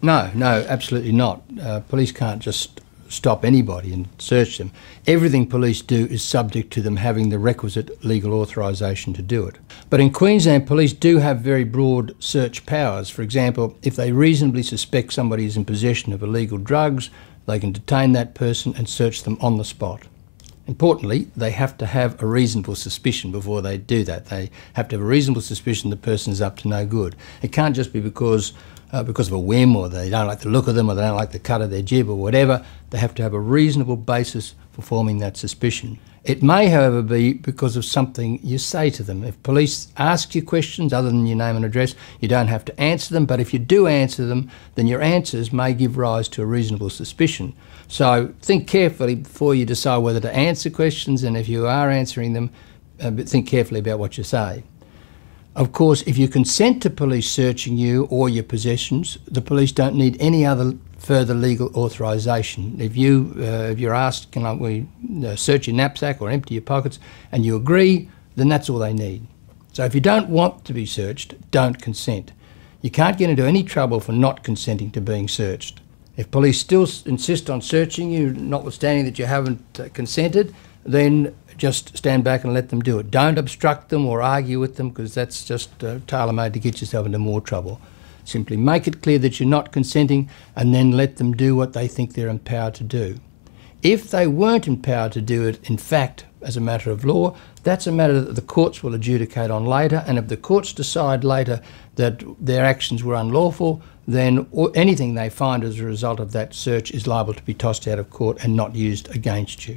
No, no, absolutely not. Police can't just stop anybody and search them. Everything police do is subject to them having the requisite legal authorisation to do it. But in Queensland, police do have very broad search powers. For example, if they reasonably suspect somebody is in possession of illegal drugs, they can detain that person and search them on the spot. Importantly, they have to have a reasonable suspicion before they do that. They have to have a reasonable suspicion the person is up to no good. It can't just be because of a whim, or they don't like the look of them, or they don't like the cut of their jib, or whatever. They have to have a reasonable basis for forming that suspicion. It may, however, be because of something you say to them. If police ask you questions other than your name and address, you don't have to answer them, but if you do answer them, then your answers may give rise to a reasonable suspicion. So think carefully before you decide whether to answer questions, and if you are answering them, think carefully about what you say. Of course, if you consent to police searching you or your possessions, the police don't need any other further legal authorisation. If you're asked, can we search your knapsack or empty your pockets, and you agree, then that's all they need. So if you don't want to be searched, don't consent. You can't get into any trouble for not consenting to being searched. If police still insist on searching you, notwithstanding that you haven't consented, then just stand back and let them do it. Don't obstruct them or argue with them, because that's just tailor-made to get yourself into more trouble. Simply make it clear that you're not consenting, and then let them do what they think they're empowered to do. If they weren't empowered to do it, in fact, as a matter of law, that's a matter that the courts will adjudicate on later, and if the courts decide later that their actions were unlawful, then anything they find as a result of that search is liable to be tossed out of court and not used against you.